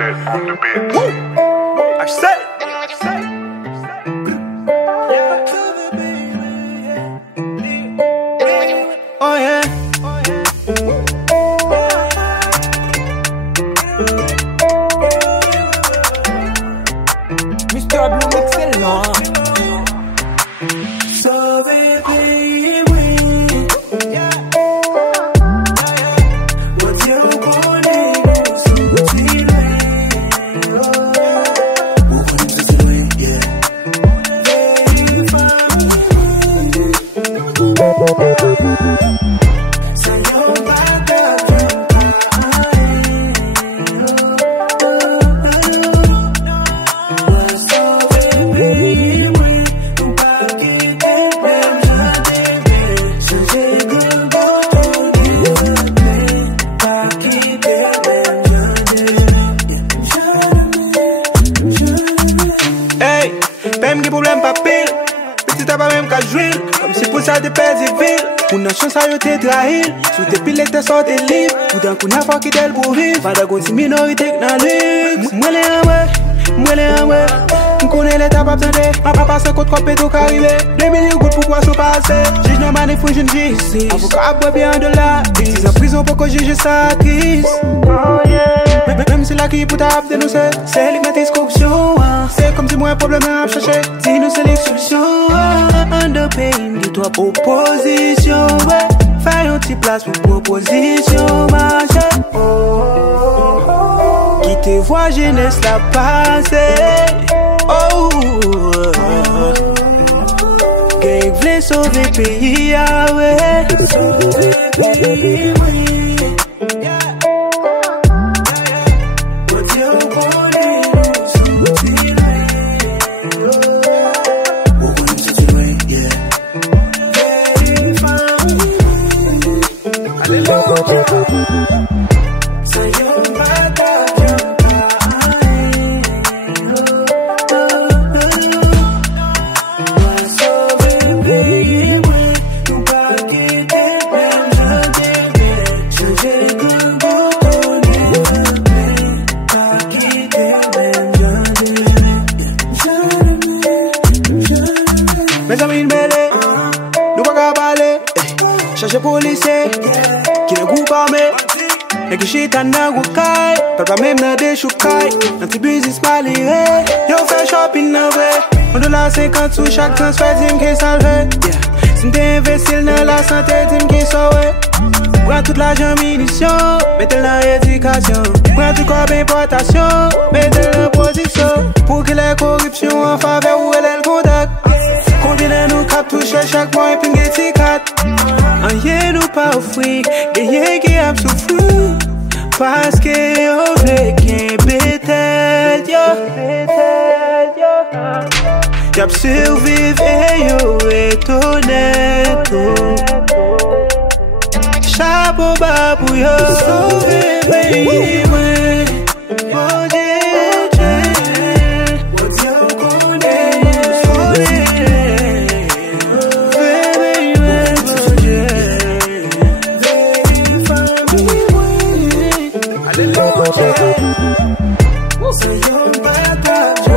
said on the beat. I said. Oh yeah. Mr. Blue excellent. Hey, même qui problème pas pile. Petit t'as pas même qu'à jouer. Comme si pour ça de perdre ville. Pour une chance à yoter trahir. Sous tes piles t'es sorti libre. Pour d'un coup n'a pas quitté le pour vivre. Pas d'accord si minorité que dans luxe. Moi les ouais. M'connais l'état pas besoin de. Ma papa c'est contre péto qu'arrivé. 2 millions de pourquoi sont passés. Juge non manif ou jeune justice. Avocat à boire bien de là. 10 en prison pour que juge sa crise. Oh yeah. Même si la qui pour t'a dénoncer. C'est l'igmatis corruption. C'est comme si moi un problème à chercher. Dis-nous c'est les solutions. Under pain, dis-toi proposition. Ouais, fais un petit place pour proposition. Marché. Qui te voit jeunesse la passer. Oh, gang vle sauver pays, ah ouais. Mes amis mêlés, nous pas parler. Chercher policier, qui ne groupe armé. Et qui chita n'a goukai, papa même n'a des choukai. Anti-business maliré, yo fait shopping n'a vrai. $50 sous chaque transfert, team qui salve. Si t'es investi dans la santé, team qui sauve. Prends toute l'argent munitions, mettez dans l'éducation. Prends tout corps d'importation, mettez dans position. Pour que la corruption en faveur où elle est le contact. Combien de nous cap toucher chaque mois et puis get ticket. En yé nous pas offrir, et yé qui a souffert. Parce que yo vle qu'un bétel yo. Y'ap survive et yo étonné tout. Chapeau bas pour yo sauver pays. Say you're my